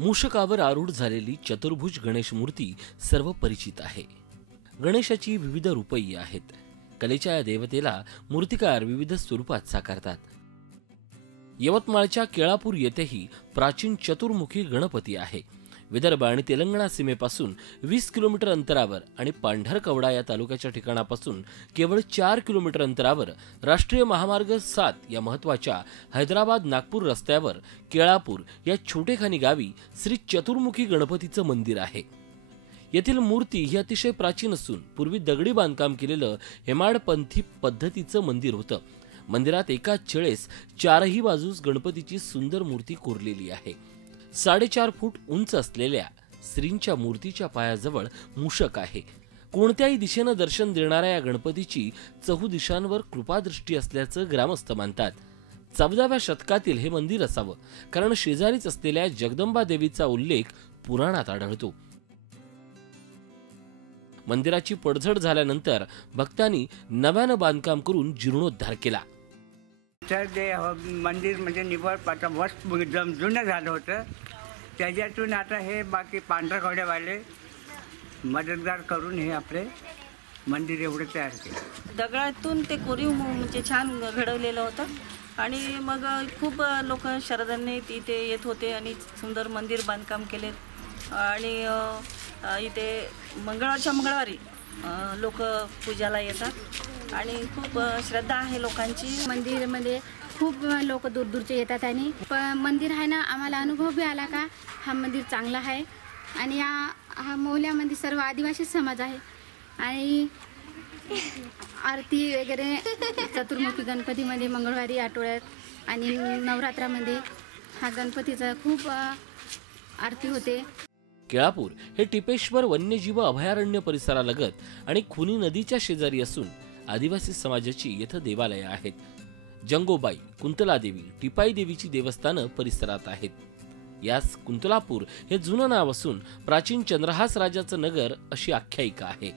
मूषकावर आरूढ झालेली चतुर्भुज गणेश मूर्ती सर्व परिचित आहे। गणेशाची विविध रूपही आहेत। कलेच्या या देवतेला मूर्तिकार विविध स्वरूपात साकारतात। यवतमाळच्या केळापूर येथेही प्राचीन चतुर्मुखी गणपती आहे। विदर्भ आणि तेलंगणा सीमेपासून 20 किलोमीटर अंतरावर आणि पांढरकवडा या तालुक्याच्या ठिकाणापासून केवळ 4 किलोमीटर अंतरावर राष्ट्रीय महामार्ग 7 या महत्त्वाच्या हैदराबाद नागपूर रस्त्यावर केळापूर या छोटेखानी गावी श्री चतुर्मुखी गणपतीचं मंदिर आहे। येथील मूर्ती ही अतिशय प्राचीन असून पूर्वी दगडी बांधकाम केलेलं हेमाडपंथी पद्धतीचं मंदिर होतं। मंदिरात एकाच वेळेस चारही बाजूस गणपतीची सुंदर मूर्ती कोरलेली आहे। 4.5 फूट उंच असलेल्या श्रींच्या मूर्तीच्या पायाजवळ मूषक आहे। कोणत्याही दिशेनं दर्शन देणाऱ्या या गणपतीची चहुदिशांवर कृपादृष्टी असल्याचं ग्रामस्थ मानतात। 14व्या शतकातील हे मंदिर असावं, कारण शेजारीच असलेल्या जगदंबा देवीचा उल्लेख पुराणात आढळतो। मंदिराची पडझड झाल्यानंतर भक्तांनी नव्यानं बांधकाम करून जीर्णोद्धार केला। तर ते मंदिर म्हणजे निवड वस्त जुनं झालं होतं, त्याच्यातून आता हे बाकी पांढरकवड्यावाले मदतगार करून हे आपले मंदिर एवढं तयार केलं। दगडातून ते कोरीव म्हणजे छान घडवलेलं होतं आणि मग खूप लोक श्रद्धांनी इथे येत होते आणि सुंदर मंदिर बांधकाम केले। आणि इथे मंगळवारी लोक पूजाला येतात आणि खूप श्रद्धा आहे लोकांची। मंदिरामध्ये खूप लोक दूरचे येतात आणि मंदिर आहे ना, आम्हाला अनुभव भी आला का हा मंदिर चांगला आहे। आणि हा मोहल्यामध्ये सर्व आदिवासी समाज आहे आणि आरती वगैरे चतुर्मुखी गणपतीमध्ये मंगळवारी आठवड्यात आणि नवरात्रामध्ये हा गणपतीचा खूप आरती होते। केळापूर हे टिपेश्वर वन्यजीव अभयारण्य परिसरालगत आणि खुनी नदीच्या शेजारी असून आदिवासी समाजाची येथे देवालये आहेत। जंगोबाई, कुंतलादेवी, टिपाई देवीची देवस्थानं परिसरात आहेत। यास कुंतलापूर हे जुनं नाव असून प्राचीन चंद्रहास राजाचं नगर अशी आख्यायिका आहे।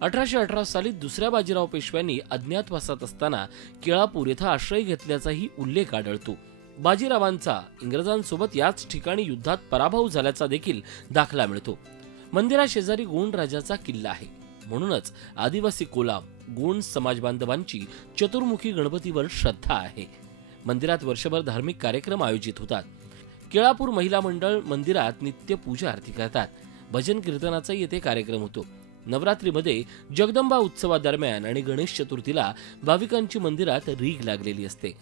1818 साली दुसऱ्या बाजीराव पेशव्यांनी अज्ञातवासात असताना केळापूर येथे आश्रय घेतल्याचाही उल्लेख आढळतो। बाजीरावांचा इंग्रजांसोबत याच ठिकाणी युद्धात पराभव झाल्याचा देखील दाखला मिळतो। मंदिराशेजारी गोंड राजाचा किल्ला आहे, म्हणूनच आदिवासी कोलाम गोंड समाज बांधवांची चतुर्मुखी गणपतीवर श्रद्धा आहे। मंदिरात वर्षभर धार्मिक कार्यक्रम आयोजित होतात। केळापूर महिला मंडळ मंदिरात नित्य पूजा आरती करतात। भजन कीर्तनाचा येथे कार्यक्रम होतो। नवरात्रीमध्ये जगदंबा उत्सवादरम्यान आणि गणेश चतुर्थीला भाविकांची मंदिरात रीघ लागलेली असते।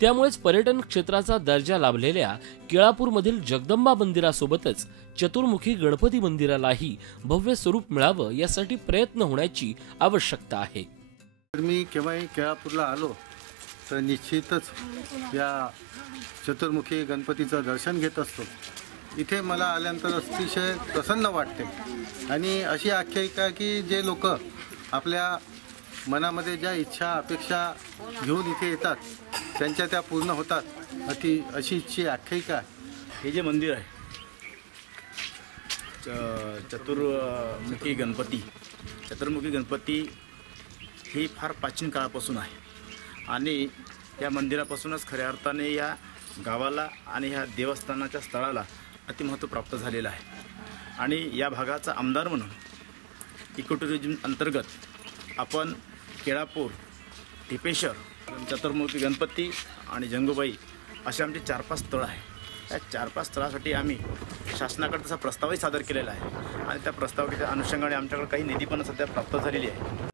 त्यामुळेच पर्यटन क्षेत्राचा दर्जा लाभलेल्या केळापूरमधील जगदंबा मंदिरासोबतच चतुर्मुखी गणपती मंदिरालाही भव्य स्वरूप मिळावं यासाठी प्रयत्न होण्याची आवश्यकता आहे। मी केव्हाही केळापूरला आलो तर निश्चितच या चतुर्मुखी गणपतीचं दर्शन घेत असतो। इथे मला आल्यानंतर अतिशय प्रसन्न वाटते आणि अशी आख्यायिका की जे लोक आपल्या मनामध्ये ज्या इच्छा अपेक्षा घेऊन इथे येतात त्यांच्या त्या पूर्ण होतात अशी इच्छी आख्यायिका आहे। हे जे मंदिर आहे चतुर्मुखी गणपती ही फार प्राचीन काळापासून आहे आणि या मंदिरापासूनच खऱ्या अर्थाने या गावाला आणि ह्या देवस्थानाच्या स्थळाला अतिमहत्त्व प्राप्त झालेलं आहे। आणि या भागाचा आमदार म्हणून इको टुरिझम अंतर्गत आपण केळापूर, टिपेश्वर, चतुर्मुखी गणपती आणि जंगूबाई असे आमचे 4-5 स्थळं आहेत। या 4-5 स्थळासाठी आम्ही शासनाकडे तसा प्रस्तावही सादर केलेला आहे आणि त्या प्रस्तावाच्या अनुषंगाने आमच्याकडे काही निधी पण सध्या प्राप्त झालेली आहे।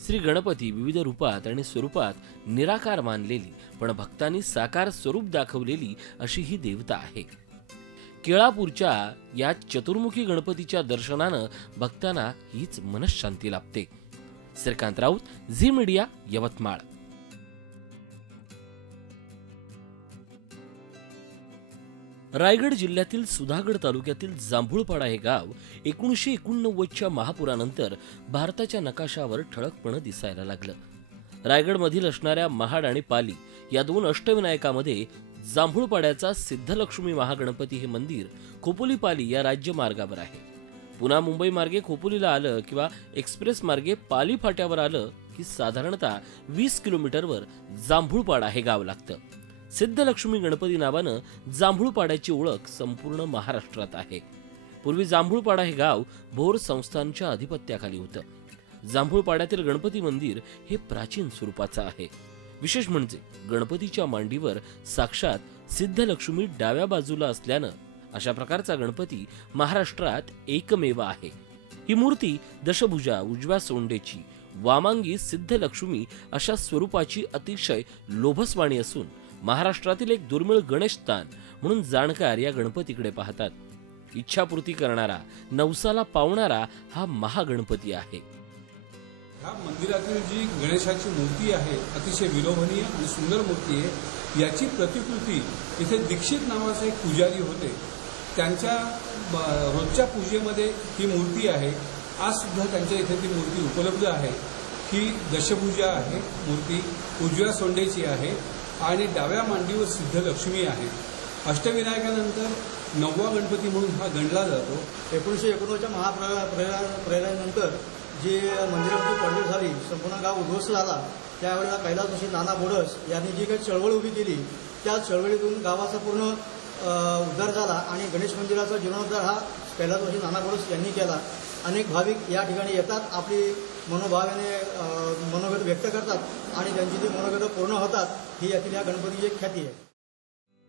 श्री गणपती विविध रूपात आणि स्वरूपात निराकार मानलेली पण भक्तांनी साकार स्वरूप दाखवलेली अशी ही देवता आहे। केळापूरच्या या चतुर्मुखी गणपतीच्या दर्शनानं भक्तांना हीच मनःशांती लाभते। श्रीकांत राऊत, झी मीडिया, यवतमाळ। रायगड जिल्ह्यातील सुधागड तालुक्यातील जांभूळपाडा हे गाव 1989च्या महापुरानंतर भारताच्या नकाशावर ठळकपणे दिसायला लागलं। रायगडमधील असणाऱ्या महाड आणि पाली या 2 अष्टविनायकामध्ये जांभूळपाड्याचा सिद्धलक्ष्मी महागणपती हे मंदिर खोपोली पाली या राज्य मार्गावर आहे। पुन्हा मुंबई मार्गे खोपोलीला आलं किंवा एक्सप्रेस मार्गे पाली फाट्यावर आलं की साधारणतः 20 किलोमीटरवर जांभूळपाडा हे गाव लागतं। सिद्धलक्ष्मी गणपती नावानं जांभूळपाड्याची ओळख संपूर्ण महाराष्ट्रात आहे. पूर्वी जांभूळपाडा हे गाव भोर संस्थानच्या अधिपत्याखाली होतं. जांभूळपाड्यातील गणपती मंदिर हे प्राचीन स्वरूपाचं आहे. विशेष म्हणजे गणपतीच्या मांडीवर साक्षात सिद्धलक्ष्मी डाव्या बाजूला असल्यानं अशा प्रकारचा गणपती महाराष्ट्रात एकमेव आहे. ही मूर्ती दशभुजा, उजव्या सोंडेची, वामांगी सिद्धलक्ष्मी अशा स्वरूपाची अतिशय लोभसवाणी असून महाराष्ट्रातील एक दुर्मिळ गणेशस्थान म्हणून जाणकार या गणपतीकडे पाहतात. इच्छापूर्ती करणारा, नवसाला पावणारा हा महागणपती आहे. ह्या मंदिरातील जी गणेशाची मूर्ती आहे अतिशय विलोभनीय आणि सुंदर मूर्ती आहे. याची प्रतिकृती इथे दीक्षित नावाचे एक पुजारी होते, त्यांच्या रोजच्या पूजेमध्ये ही मूर्ती आहे. आज सुद्धा त्यांच्या इथे ती मूर्ती उपलब्ध आहे. ही दशभुजा आहे मूर्ती, उजव्या सोंडेची आहे आणि डाव्या मांडीवर सिद्धलक्ष्मी आहे. अष्टविनायकानंतर 9वा गणपती म्हणून हा गणला जातो. 1991च्या महाप्रलयानंतर जी मंदिराची पडझड झाली, संपूर्ण गाव उद्ध्वस्त झाला, त्यावेळेला कैलासवासी नाना बोडस यांनी जी काही चळवळ उभी केली, त्या चळवळीतून गावाचा पूर्ण उद्धार झाला आणि गणेश मंदिराचा जीर्णोद्धार हा कैलासवासी नाना बोडस यांनी केला. अनेक भाविक या ठिकाणी येतात, आपली मनोभावाने मनोगत व्यक्त करतात आणि त्यांची ती मनोगत पूर्ण होतात. ही यातील या गणपतीची एक ख्याती आहे.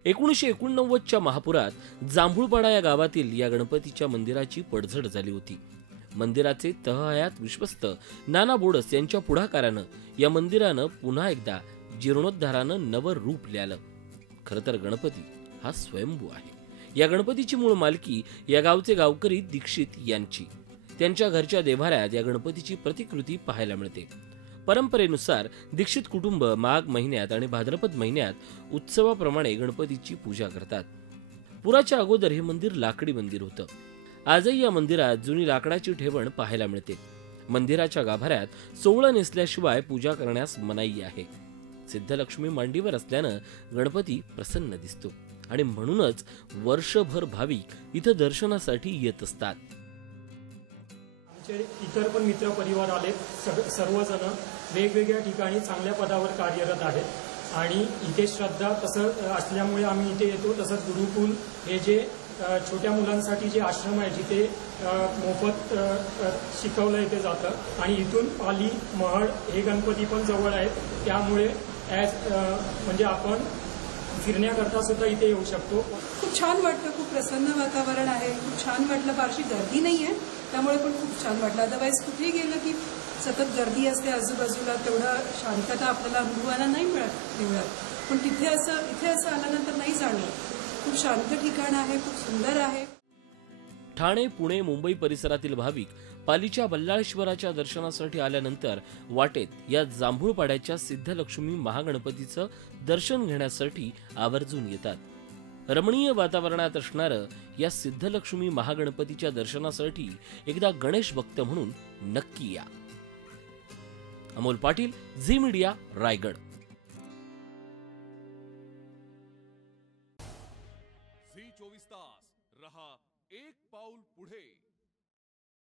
1989च्या महापुरात जांभूळपाडा या गावातील या गणपतीच्या मंदिराची पडझड झाली होती. मंदिराचे तहहयात विश्वस्त नाना बोडस यांच्या पुढाकारानं या मंदिरानं पुन्हा एकदा जीर्णोद्धारानं नवं रूप ल्यालं. खरं तर गणपती हा स्वयंभू आहे. या गणपतीची मूळ मालकी या गावचे गावकरी दीक्षित यांची. त्यांच्या घरच्या देव्हाऱ्यात या गणपतीची प्रतिकृती पाहायला मिळते. परंपरेनुसार दीक्षित कुटुंब माघ महिन्यात आणि भाद्रपद महिन्यात उत्सवाप्रमाणे गणपतीची पूजा करतात. पुराच्या अगोदर हे मंदिर लाकडी मंदिर होतं. आजही या मंदिरात जुनी लाकडाची ठेवण पाहायला मिळते. मंदिराच्या गाभाऱ्यात सोवळं नेसल्याशिवाय पूजा करण्यास मनाई आहे. सिद्धलक्ष्मी मांडीवर असल्यानं गणपती प्रसन्न दिसतो आणि म्हणूनच वर्षभर भाविक इथं दर्शनासाठी येत असतात. इतर पण मित्र परिवार आलेत, सर्वजण वेगवेगळ्या ठिकाणी चांगल्या पदावर कार्यरत आहेत आणि इथे श्रद्धा तसं असल्यामुळे आम्ही इथे येतो. तसंच गुरुकुल हे जे छोट्या मुलांसाठी जे आश्रम आहे जिथे मोफत शिकवलं इथे जातं आणि इथून पाली महड हे गणपती पण जवळ आहेत. त्यामुळे म्हणजे आपण फिरण्याकरता सुद्धा इथे येऊ शकतो. खूप छान वाटतं, खूप प्रसन्न वातावरण आहे, खूप छान वाटलं. फारशी गर्दी नाही आहे त्यामुळे पण खूप छान वाटलं. अदरवाईज कुठेही गेलं की सतत गर्दी असते आजूबाजूला, तेवढं शांतता आपल्याला अनुभवायला नाही मिळत. पण इथे असं आल्यानंतर नाही जाणवत. खूप शांत ठिकाण आहे, खूप सुंदर आहे. ठाणे, पुणे, मुंबई परिसरातील भाविक पालीच्या बल्लाळेश्वराच्या दर्शनासाठी आल्यानंतर वाटेत या जांभूळपाड्याच्या सिद्धलक्ष्मी महागणपतीचं दर्शन घेण्यासाठी आवर्जून येतात. रमणीय वातावरणात असणारं या सिद्धलक्ष्मी महागणपतीच्या दर्शनासाठी एकदा गणेश भक्त म्हणून नक्की या. Amol Patil, Zee media, Raigad. Zee 24 तास रहा एक पाऊल पुढे.